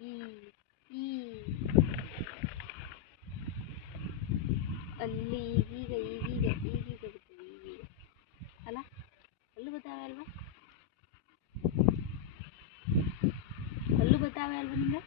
ಈ ಈ ಅಲ್ಲಿ ಈಗೀಗ ಈಗೀಗ ಈಗೀಗ ಬರ್ತದೆ ಈಗೀಗ ಅಲ್ಲ ಅಲ್ಲೂ ಬರ್ತಾವೆ ಅಲ್ವಾ ಅಲ್ಲೂ ಬರ್ತಾವೆ ಅಲ್ವಾ ನಿಂಗೆ